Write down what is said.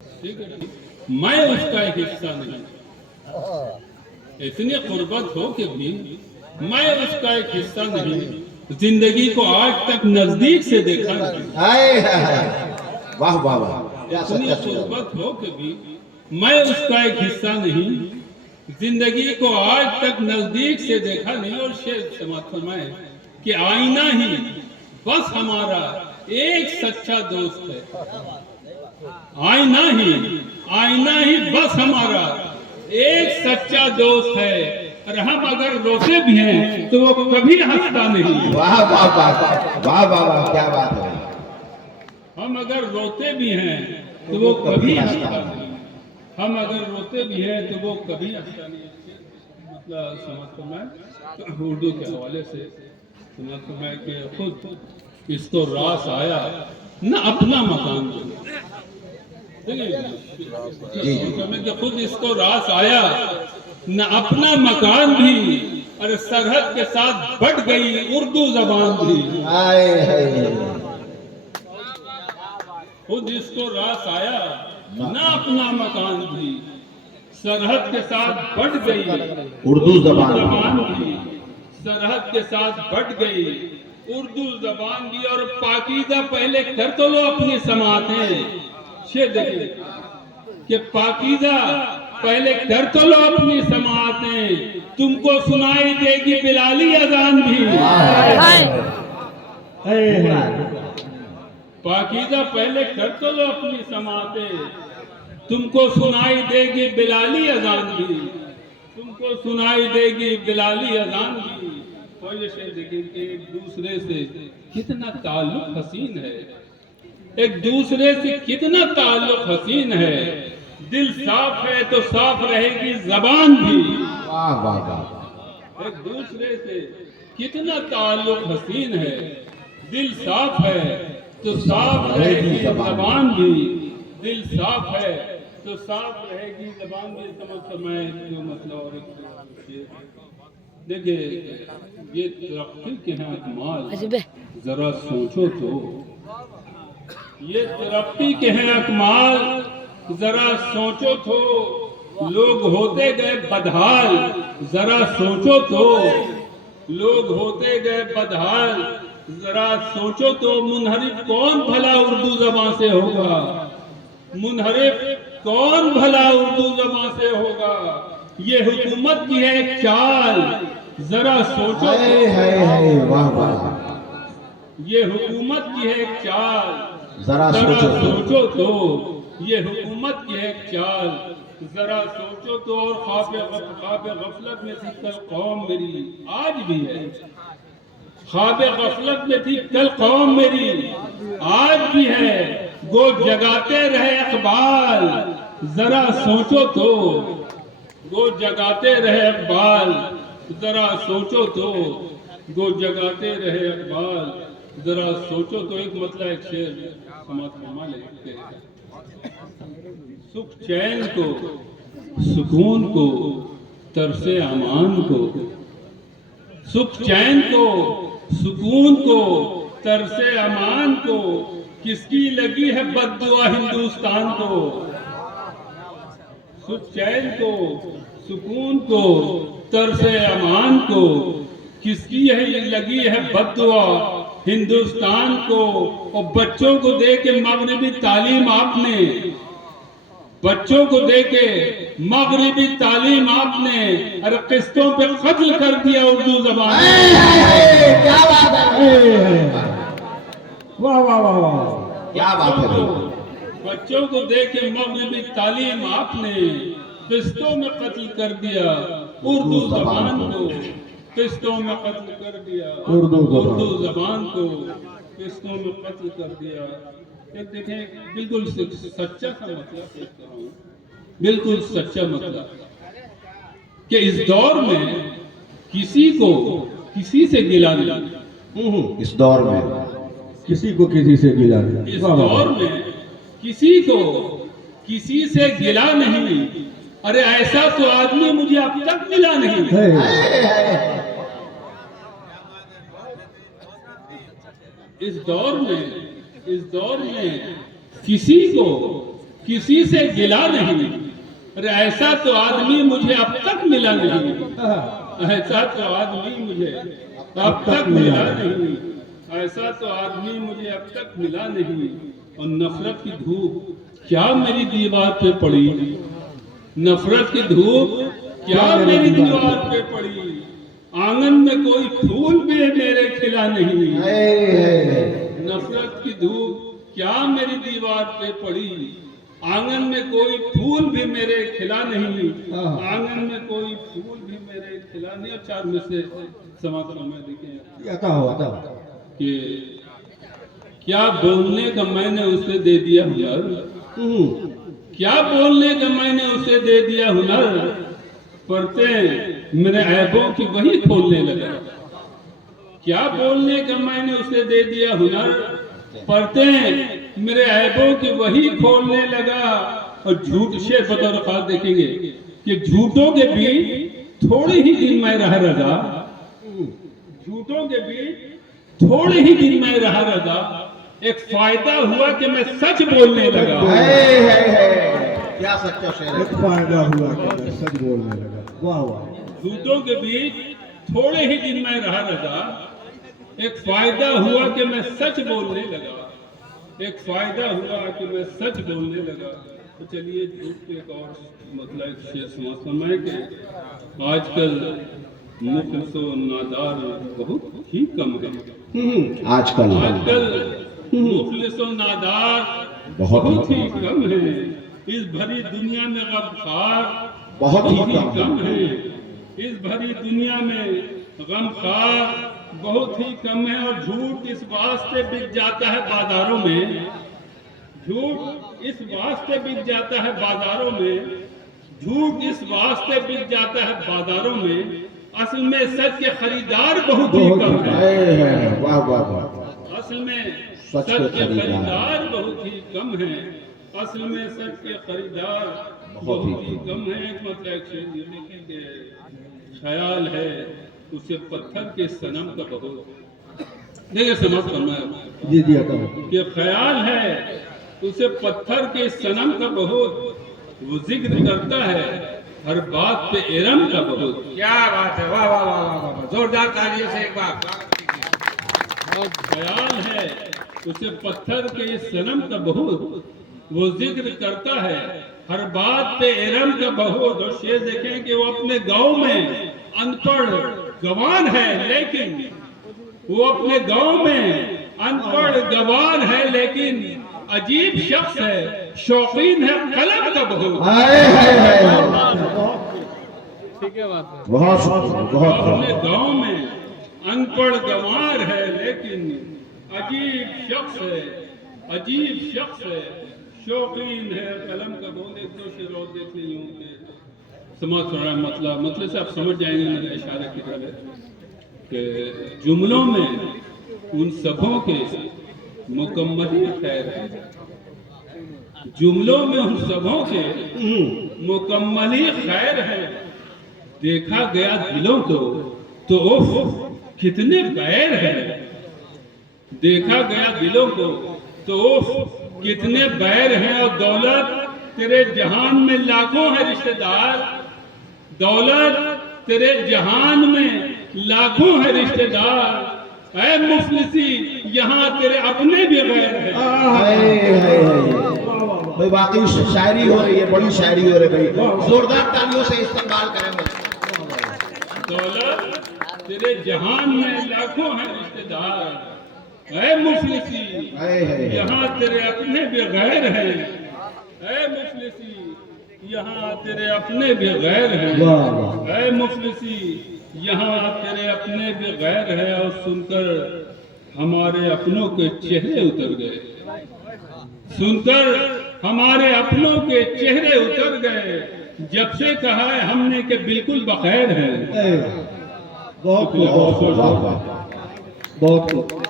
ٹھیک ہے، میں اس کا ایک حصہ نہیں، اتنی قربت ہو کہ بھی میں اس کا ایک حصہ نہیں، زندگی کو آج تک نزدیک سے دیکھا نہیں، واہ واہ واہ، کیا اتنی سچا شعر ہے۔ قربت ہو کہ بھی میں اس کا ایک حصہ نہیں، زندگی کو آج تک نزدیک سے دیکھا نہیں، اور شعر سماعت فرمائے کہ آئینہ ہی بس ہمارا ایک سچا دوست ہے، آئینہ ہی بس ہمارا ایک سچا دوست ہے، اور ہم اگر روتے بھی ہیں تو وہ کبھی ہنستا نہیں، واہ واہ واہ واہ واہ واہ، کیا بات ہے۔ ہم اگر روتے بھی ہیں تو وہ کبھی ہنستا نہیں، ہم اگر روتے بھی ہیں تو وہ کبھی ہنستا نہیں۔ مطلب سمجھ کو میں اردو کے حوالے سے سمجھ کو میں کہ خود اس کو راس آیا نہ اپنا مکان جو جی جی، میں کہ خود اس کو راس آیا نہ اپنا مکان بھی، اور سرحد کے ساتھ بٹ گئی اردو زبان بھی، ہائے ہائے، خود اس کو راس آیا نہ اپنا مکان بھی، سرحد کے ساتھ بٹ گئی اردو زبان زبان بھی، سرحد کے ساتھ بٹ گئی اردو زبان بھی، اور پاکیزہ پہلے کر تو لو اپنی سماعتیں، شعر دیکھیں کہ پاکیزہ پہلے کر تو لو اپنی سماعتیں، تم کو سنائی دے گی بلالی اذان بھی، پاکیزہ پہلے کر تو لو اپنی سماعتیں، تم کو سنائی دے گی بلالی اذان بھی، تم کو سنائی دے گی بلالی اذان بھی۔ اور یہ شعر دیکھیں کہ ایک دوسرے سے کتنا تعلق حسین ہے، ایک دوسرے سے کتنا تعلق حسین ہے، دل صاف ہے تو صاف رہے گی زبان بھی، واہ واہ واہ، ایک دوسرے سے کتنا تعلق حسین ہے، دل صاف ہے تو صاف رہے گی زبان بھی، دل صاف ہے تو صاف رہے گی زبان بھی۔ سمجھ میں جو مطلب اور دیکھیں یہ ترقی کے ہیں اکمال، ذرا سوچو تو، یہ ترقی کے ہیں اکمال ذرا سوچو تو، لوگ ہوتے گئے بدحال ذرا سوچو تو، لوگ ہوتے گئے بدحال ذرا سوچو تو، منحرف کون بھلا اردو زبان سے ہوگا، منحرف کون بھلا اردو زبان سے ہوگا، یہ حکومت کی ہے ایک چال ذرا سوچو ہائے ہائے تو، ہائے، واہ واہ، یہ حکومت کی ہے ایک چال ذرا ذرا سوچو تو، سوچو تو، یہ حکومت کی ہے ایک چال ذرا سوچو تو، اور خواب غفلت میں تھی کل قوم میری، آج بھی ہے، خواب غفلت میں تھی کل قوم میری، آج بھی ہے، گو جگاتے رہے اقبال ذرا سوچو تو، گو جگاتے رہے اقبال ذرا سوچو تو، گو جگاتے رہے اقبال ذرا سوچو تو۔ ایک مطلب ایک شعر سماعت فرما لے، سکھ چین کو، سکون کو، ترس امان کو، سکھ چین کو، سکون کو، ترس امان کو، کس کی لگی ہے بد دعا ہندوستان کو، سکھ چین کو، سکون کو، ترس امان کو، کس کی لگی ہے بد دعا ہندوستان کو، اور بچوں کو دے کے مغربی تعلیم آپ نے، بچوں کو دے کے مغربی تعلیم آپ نے، اور قسطوں پہ قتل کر دیا اردو زبان، کیا بات ہے، واہ واہ واہ واہ، کیا بات ہے، بچوں کو دے کے مغربی تعلیم آپ نے قسطوں میں قتل کر دیا اردو زبان کو، قسطوں میں قتل کر دیا اردو زبان کو، قسطوں میں قتل کر دیا۔ ایک دیکھیں بالکل سچا سا مطلب پیش کر رہا ہوں، بالکل سچا مطلب کہ اس دور میں کسی کو کسی سے گلہ نہیں، اس دور میں کسی کو کسی سے گلا نہیں، اس دور میں کسی کو کسی سے گلہ نہیں، ارے ایسا تو آدمی مجھے اب تک ملا نہیں، اس دور میں کسی کو किसी से गिला नहीं, अरे ऐसा तो आदमी मुझे अब तक मिला नहीं, ऐसा तो आदमी मुझे अब तक मिला नहीं, ऐसा तो आदमी मुझे अब तक मिला नहीं। और नफरत की धूप क्या मेरी दीवार पे पड़ी, नफरत की धूप क्या मेरी दीवार पे पड़ी, आंगन में कोई फूल भी मेरे खिला नहीं, नफरत की धूप क्या मेरी दीवार पे पड़ी, आंगन में कोई फूल भी मेरे खिला नहीं, आंगन में कोई फूल भी मेरे खिला नहीं। और 4 में से समाप्त में देखें कि क्या बोलने का मैंने उसे दे दिया हुनर, क्या बोलने का मैंने उसे दे दिया हुनर, पर्दे मेरे ऐबों की वही खोलने लगा, क्या बोलने का मैंने उसे दे दिया हुनर, पर्दे मेरे ऐबों की वही खोलने लगा। और झूठ से बतौर खास देखेंगे कि झूठों के बीच थोड़े ही दिन में रहा रजा, झूठों के बीच थोड़े ही दिन में रहा रजा, एक फायदा हुआ कि मैं सच बोलने लगा। क्या सच्चा शेर है। एक फायदा हुआ कि मैं सच बोलने लगा। वाह वाह। झूठों के बीच थोड़े ही दिन में रहा रजा, एक फायदा हुआ कि मैं सच बोलने लगा, एक फायदा हुआ कि मैं सच बोलने लगा। तो चलिए झूठ के एक और मतलब समय के आजकल मुखलिसो नादार बहुत ही कम है, आजकल मुखलिसो नादार बहुत ही कम है, इस भरी दुनिया में गमखार बहुत ही कम है, इस भरी दुनिया में गमखार बहुत ही कम है। और झूठ इस वास्ते बिक जाता है बाजारों में, झूठ इस वास्ते बिक जाता है बाजारों में, झूठ इस वास्ते बिक जाता है बाजारों में, असल में सच के खरीदार बहुत ही कम है। वाह वाह वाह। असल में सच के खरीदार बहुत ही कम है, असल में सच के खरीदार बहुत ही कम है। मतलब ये लिखे कि ख्याल है उसे पत्थर के सनम का बहुत, देखिए समझ करना है जी कि ख्याल है उसे पत्थर के सनम का बहुत, वो जिक्र करता है हर बात पे एरम का बहुत। क्या बात है, वाह वाह वाह वाह वाह, जोरदार तालियों से एक बार। ख्याल है उसे पत्थर के सनम का बहुत, वो जिक्र करता है हर बात पे एरम का बहुत। और शेर देखें कि वो अपने गांव में अनपढ़ गवान है, लेकिन वो अपने गांव में अनपढ़ गवान है, लेकिन अजीब शख्स है, शौकीन है कलम का बहुत। अपने गांव में अनपढ़ गवार है, लेकिन अजीब शख्स है, अजीब शख्स है, शौकीन है कलम का बहुत। एक दो शेर और देख लीजिए, समझ थोड़ा मतलब से आप समझ जाएंगे मेरे इशारे की तरह कि जुमलों में उन सबों के मुकम्मल खैर है, जुमलों में उन सबों के मुकम्मल खैर है। देखा गया दिलों को तो उफ कितने बैर है, देखा गया दिलों को तो उफ कितने बैर हैं। और दौलत तेरे जहान में लाखों है रिश्तेदार, दौलत तेरे जहान में लाखों है रिश्तेदार, ऐ मुफलिसी यहाँ तेरे अपने भी गैर है। भाई वाकई शायरी हो रही है, बड़ी शायरी हो रही है भाई, जोरदार तालियों से इस्तेमाल करेंगे। दौलत तेरे जहान में लाखों है रिश्तेदार, ऐ मुफलिसी यहाँ तेरे अपने भी गैर हैं, ऐ मुफलिसी यहाँ तेरे अपने भी गैर हैं, ऐ मुफलिसी यहाँ तेरे अपने भी गैर है। और सुनकर हमारे अपनों के चेहरे उतर गए, सुनकर हमारे अपनों के चेहरे उतर गए, जब से कहा है हमने कि बिल्कुल बखैर है। बहुत बहुत बहुत बहुत